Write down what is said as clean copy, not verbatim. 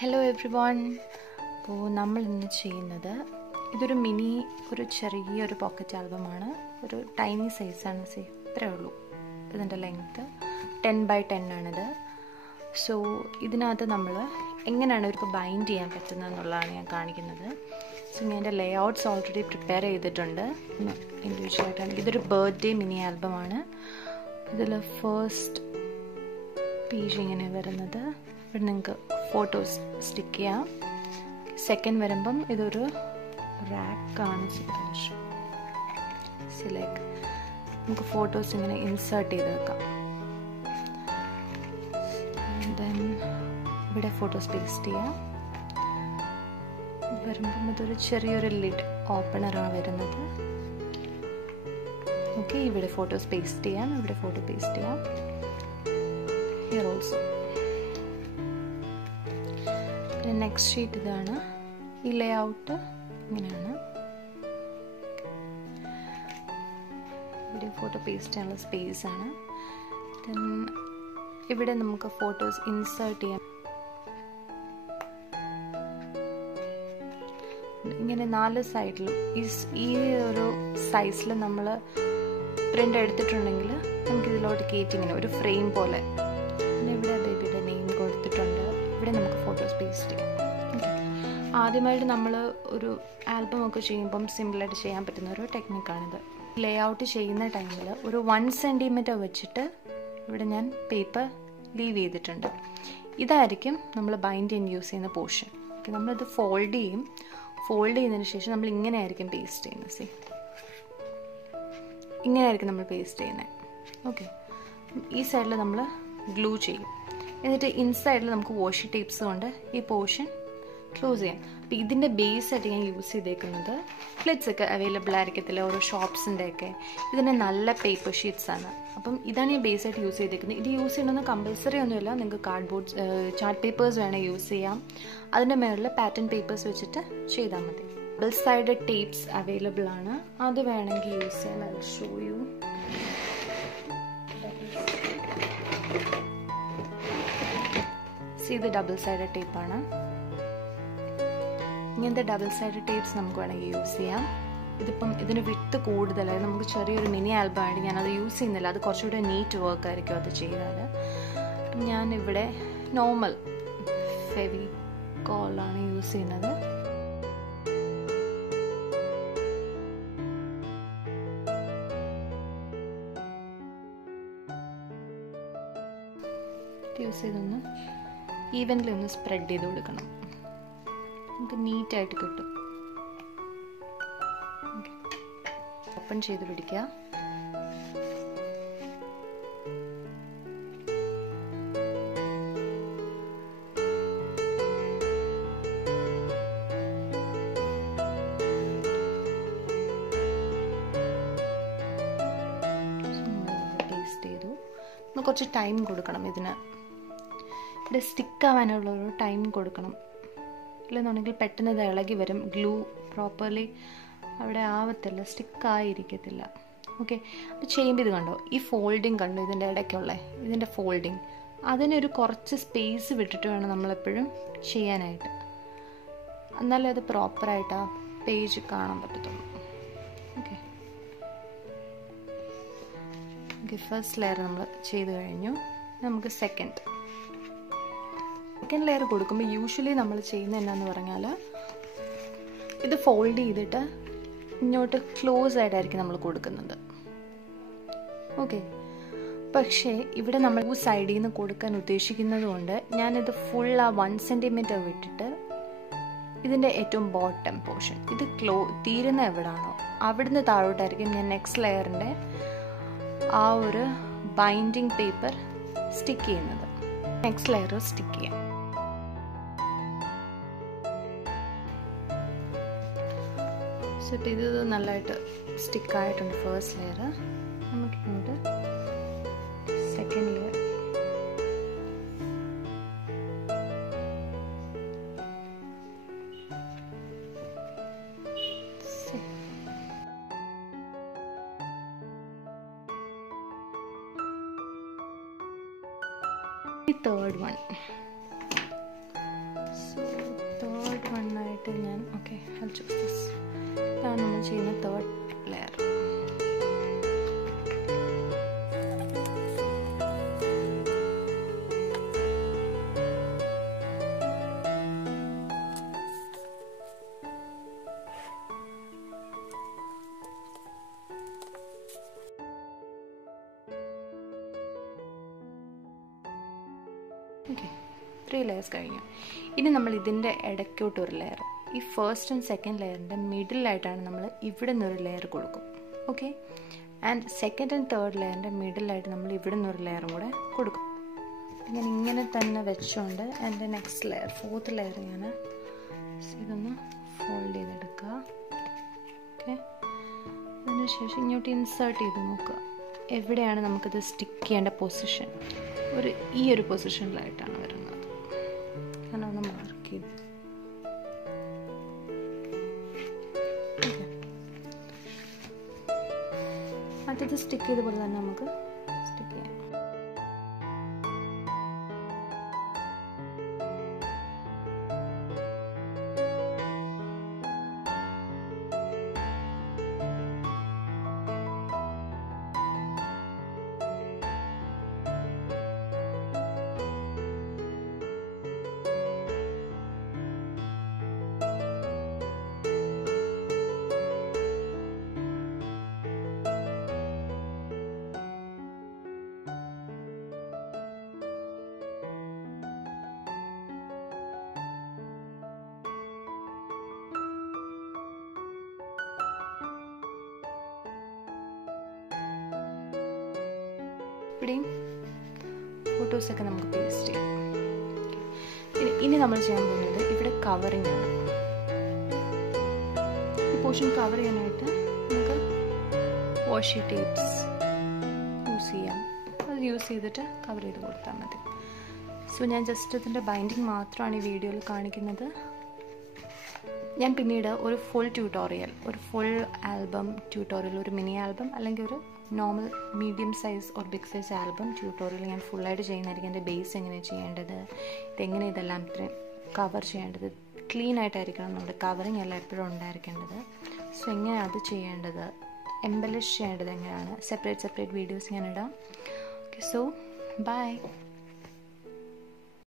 Hello everyone. അപ്പോൾ നമ്മൾ ഇന്ന് ചെയ്യുന്നത് ഇതൊരു മിനി ഒരു ചെറിയൊരു പോക്കറ്റ് ആൽബമാണ്. ഒരു ടൈനി സൈസാണ്. ഇത്രയേ ഉള്ളൂ ഇതിൻ്റെ ലെങ്ത്ത്. 10x10 ആണിത്. സോ ഇതിനകത്ത് നമ്മൾ എങ്ങനെയാണ് ഇവർക്ക് ബൈൻഡ് ചെയ്യാൻ പറ്റുന്നത് എന്നുള്ളതാണ് ഞാൻ കാണിക്കുന്നത്. സോ ഞാൻ എൻ്റെ ലേഔട്ട്സ് ഓൾറെഡി പ്രിപ്പയർ ചെയ്തിട്ടുണ്ട്. ഇൻഡിവിജ്വലായിട്ടാണ്. ഇതൊരു ബർത്ത്ഡേ മിനി ആൽബമാണ്. ഇതിൽ ഫസ്റ്റ് പേജ് ഇങ്ങനെ വരുന്നത്. ഇവിടെ നിങ്ങൾക്ക് ഫോട്ടോസ് സ്റ്റിക്ക് ചെയ്യാം. സെക്കൻഡ് വരുമ്പം ഇതൊരു റാക്കാണ്. ലൈക്ക് നമുക്ക് ഫോട്ടോസ് ഇങ്ങനെ ഇൻസേർട്ട് ചെയ്ത് വെക്കാം. ദെൻ ഇവിടെ ഫോട്ടോസ് പേസ്റ്റ് ചെയ്യാം. വരുമ്പം ഇതൊരു ചെറിയൊരു ലിഡ് ഓപ്പണറാണ് വരുന്നത്. ഓക്കെ, ഇവിടെ ഫോട്ടോസ് പേസ്റ്റ് ചെയ്യാം. ഇവിടെ ഫോട്ടോ പേസ്റ്റ് ചെയ്യാം. Here also. നെക്സ്റ്റ് ഷീറ്റ് ഇതാണ്. ഈ ലേഔട്ട് ഇങ്ങനെയാണ്. ഇവിടെ ഫോട്ടോ പേസ്റ്റ് ചെയ്യാനുള്ള സ്പേസ് ആണ്. ദെൻ ഇവിടെ നമുക്ക് ഫോട്ടോസ് ഇൻസേർട്ട് ചെയ്യാം. ഇങ്ങനെ 4 സൈഡിലും ഈ ഒരു സൈസിൽ നമ്മൾ പ്രിന്റ് എടുത്തിട്ടുണ്ടെങ്കിൽ നമുക്ക് ഇതിലോട്ട് കയറ്റി ഇങ്ങനെ ഒരു ഫ്രെയിം പോലെ. പിന്നെ ഇവിടെ ബേബിയുടെ നെയിം കൊടുത്തിട്ടുണ്ട്. ഇവിടെ നമുക്ക് ഫോട്ടോസ് പേസ്റ്റ് ചെയ്യാം. ആദ്യമായിട്ട് നമ്മൾ ഒരു ആൽബം ഒക്കെ ചെയ്യുമ്പം സിമ്പിളായിട്ട് ചെയ്യാൻ പറ്റുന്ന ഒരു ടെക്നിക്കാണിത്. ലേ ഔട്ട് ചെയ്യുന്ന ടൈമിൽ ഒരു 1 സെൻറ്റിമീറ്റർ വെച്ചിട്ട് ഇവിടെ ഞാൻ പേപ്പർ ലീവ് ചെയ്തിട്ടുണ്ട്. ഇതായിരിക്കും നമ്മൾ ബൈൻഡ് ചെയ്യാൻ യൂസ് ചെയ്യുന്ന പോർഷൻ. ഓക്കെ, നമ്മളിത് ഫോൾഡ് ചെയ്യും. ഫോൾഡ് ചെയ്തതിന് ശേഷം നമ്മൾ ഇങ്ങനെ ആയിരിക്കും പേസ്റ്റ് ചെയ്യുന്നത്. ഇങ്ങനെ ആയിരിക്കും നമ്മൾ പേസ്റ്റ് ചെയ്യുന്നത്. ഓക്കെ, ഈ സൈഡിൽ നമ്മൾ ഗ്ലൂ ചെയ്യും. എന്നിട്ട് ഇൻസൈഡിൽ നമുക്ക് വാഷി ടേപ്സ് കൊണ്ട് ഈ പോർഷൻ ക്ലോസ് ചെയ്യാം. അപ്പോൾ ഇതിൻ്റെ ബേസ് ആയിട്ട് ഞാൻ യൂസ് ചെയ്തേക്കുന്നത് ഫ്ലിറ്റ്സ് ഒക്കെ അവൈലബിൾ ആയിരിക്കത്തില്ല ഓരോ ഷോപ്സിൻ്റെ ഒക്കെ. ഇതിൻ്റെ നല്ല പേപ്പർ ഷീറ്റ്സ് ആണ്. അപ്പം ഇതാണ് ഞാൻ ബേസ് ആയിട്ട് യൂസ് ചെയ്തേക്കുന്നത്. ഇത് യൂസ് ചെയ്യണമെന്ന് കമ്പൽസറി ഒന്നുമില്ല. നിങ്ങൾക്ക് കാർഡ്ബോർഡ് ചാർട്ട് പേപ്പേഴ്സ് വേണേൽ യൂസ് ചെയ്യാം. അതിൻ്റെ മേളിൽ പാറ്റേൺ പേപ്പേഴ്സ് വെച്ചിട്ട് ചെയ്താൽ മതി. ഡബിൾ സൈഡ് ടേപ്സ് അവൈലബിൾ ആണ്. അത് വേണമെങ്കിൽ യൂസ് ചെയ്യാം. I will show you. ഇത് ഡബിൾ സൈഡ് ടേപ്പാണ്. ഇങ്ങനത്തെ ഡബിൾ സൈഡ് ടേപ്സ് നമുക്ക് വേണമെങ്കിൽ യൂസ് ചെയ്യാം. ഇതിപ്പം ഇതിന് വിട്ട് കൂടുതലായി നമുക്ക് ചെറിയൊരു മിനി ആൽബം ആയിട്ട് ഞാനത് യൂസ് ചെയ്യുന്നില്ല. അത് കുറച്ചുകൂടെ നീറ്റ് വർക്ക് ആയിരിക്കും അത് ചെയ്താൽ. ഞാനിവിടെ നോർമൽ ഫെവിക്കോളാണ് യൂസ് ചെയ്യുന്നത്. യൂസ് ചെയ്തൊന്ന് ഈവൻലി ഒന്ന് സ്പ്രെഡ് ചെയ്ത് കൊടുക്കണം. നമുക്ക് നീറ്റായിട്ട് കിട്ടും. ഓപ്പൺ ചെയ്ത് പിടിക്കുക. പേസ്റ്റ് ചെയ്തു. നമ്മൾ കുറച്ച് ടൈം കൊടുക്കണം ഇതിന്. ഇവിടെ സ്റ്റിക്കാവാനുള്ളൊരു ടൈം കൊടുക്കണം. ഇല്ലെന്നുണ്ടെങ്കിൽ പെട്ടെന്ന് ഇത് ഇളകി വരും. ഗ്ലൂ പ്രോപ്പർലി അവിടെ ആവത്തില്ല, സ്റ്റിക്കായിരിക്കത്തില്ല. ഓക്കെ, അപ്പോൾ ചെയ്യുമ്പോൾ ഇത് കണ്ടോ, ഈ ഫോൾഡിങ് കണ്ടോ, ഇതിൻ്റെ ഇടയ്ക്കുള്ള ഇതിൻ്റെ ഫോൾഡിങ്, അതിനൊരു കുറച്ച് സ്പേസ് വിട്ടിട്ട് വേണം നമ്മളെപ്പോഴും ചെയ്യാനായിട്ട്. എന്നാലേ അത് പ്രോപ്പറായിട്ട് ആ പേജ് കാണാൻ പറ്റത്തുള്ളൂ. ഓക്കെ ഓക്കെ, ഫസ്റ്റ് ലെയർ നമ്മൾ ചെയ്ത് കഴിഞ്ഞു. നമുക്ക് സെക്കൻഡ് ലെയർ കൊടുക്കുമ്പോൾ യൂഷ്വലി നമ്മൾ ചെയ്യുന്നത് എന്നാന്ന് പറഞ്ഞാൽ ഇത് ഫോൾഡ് ചെയ്തിട്ട് ഇങ്ങോട്ട് ക്ലോസ് ആയിട്ടായിരിക്കും നമ്മൾ കൊടുക്കുന്നത്. ഓക്കെ, പക്ഷേ ഇവിടെ നമ്മൾ സൈഡിൽ നിന്ന് കൊടുക്കാൻ ഉദ്ദേശിക്കുന്നത് കൊണ്ട് ഞാനിത് ഫുൾ ആ 1 സെൻറ്റിമീറ്റർ വിട്ടിട്ട് ഇതിൻ്റെ ഏറ്റവും ബോട്ടം പോർഷൻ ഇത് തീരുന്ന എവിടാണോ അവിടുന്ന് താഴോട്ടായിരിക്കും ഞാൻ നെക്സ്റ്റ് ലെയറിൻ്റെ ആ ഒരു ബൈൻഡിങ് പേപ്പർ സ്റ്റിക്ക് ചെയ്യുന്നത്. നെക്സ്റ്റ് ലെയർ സ്റ്റിക്ക് ചെയ്യാം. സോ ഇപ്പം ഇത് നല്ലതായിട്ട് സ്റ്റിക്കായിട്ടുണ്ട് ഫസ്റ്റ് ലെയർ. നമുക്കിങ്ങോട്ട് second layer. The third one. വണ്ണായിട്ട് ഞാൻ I'll choose this. ഇതാണ് നമ്മൾ ചെയ്യുന്ന തേർഡ് ലെയർ. ഓക്കെ, 3 ലെയേഴ്സ് കഴിഞ്ഞു. ഇനി നമ്മൾ ഇതിൻ്റെ ഇടയ്ക്കോട്ട് ഒരു ലെയർ, ഈ ഫസ്റ്റ് ആൻഡ് സെക്കൻഡ് ലെയറിൻ്റെ മിഡിലായിട്ടാണ് നമ്മൾ ഇവിടെ നിന്നൊരു ലെയർ കൊടുക്കും. Okay, and second and third ലെയറിൻ്റെ മിഡിലായിട്ട് നമ്മൾ ഇവിടെ നിന്നൊരു ലെയറും കൂടെ കൊടുക്കും. ഞാൻ ഇങ്ങനെ തന്നെ വെച്ചുകൊണ്ട് എൻ്റെ നെക്സ്റ്റ് ലെയർ, ഫോർത്ത് ലെയർ ഞാൻ ഇതൊന്ന് ഫോൾഡ് ചെയ്തെടുക്കുക. ഓക്കെ, അതിനുശേഷം ഇങ്ങോട്ട് ഇൻസേർട്ട് ചെയ്ത് നോക്കുക എവിടെയാണ് നമുക്കിത് സ്റ്റിക്ക് ചെയ്യേണ്ട പൊസിഷൻ. ഈ ഒരു പൊസിഷനിലായിട്ടാണ് വരുന്നത്. ഞാനൊന്ന് മാർക്ക് ചെയ്തു. മറ്റത് സ്റ്റിക്ക് ചെയ്ത പോലെ തന്നെ നമുക്ക് സ്റ്റിക്ക് ചെയ്യാം. ഇവിടെയും ഫോട്ടോസൊക്കെ നമുക്ക് പേസ്റ്റ് ചെയ്യാം. ഇനി നമ്മൾ ചെയ്യാൻ പോകുന്നത് ഇവിടെ കവറിങ് ആണ്. ഈ പോർഷൻ കവർ ചെയ്യാനായിട്ട് നമുക്ക് വാഷി ടേപ്സ് യൂസ് ചെയ്യാം. അത് യൂസ് ചെയ്തിട്ട് കവർ ചെയ്ത് കൊടുത്താൽ മതി. സോ ഞാൻ ജസ്റ്റ് ഇതിൻ്റെ ബൈൻഡിങ് മാത്രമാണ് ഈ വീഡിയോയിൽ കാണിക്കുന്നത്. ഞാൻ പിന്നീട് ഒരു ഫുൾ ട്യൂട്ടോറിയൽ, ഒരു ഫുൾ ആൽബം ട്യൂട്ടോറിയൽ, ഒരു മിനി ആൽബം അല്ലെങ്കിൽ ഒരു normal medium size or big size album tutorial ഞാൻ ഫുള്ളായിട്ട് ചെയ്യുന്നതായിരിക്കും. എൻ്റെ ബേസ് എങ്ങനെ ചെയ്യേണ്ടത്, ഇതെങ്ങനെ ഇതെല്ലാം ഇത്രയും കവർ ചെയ്യേണ്ടത്, ക്ലീൻ ആയിട്ടായിരിക്കണം നമ്മുടെ കവറിങ് എല്ലാം എപ്പോഴും ഉണ്ടായിരിക്കേണ്ടത്. സോ എങ്ങനെ അത് ചെയ്യേണ്ടത്, എംബലിഷ് ചെയ്യേണ്ടത് എങ്ങനെയാണ്, സെപ്പറേറ്റ് വീഡിയോസ് ഞാൻ ഇടാം. Okay, so by.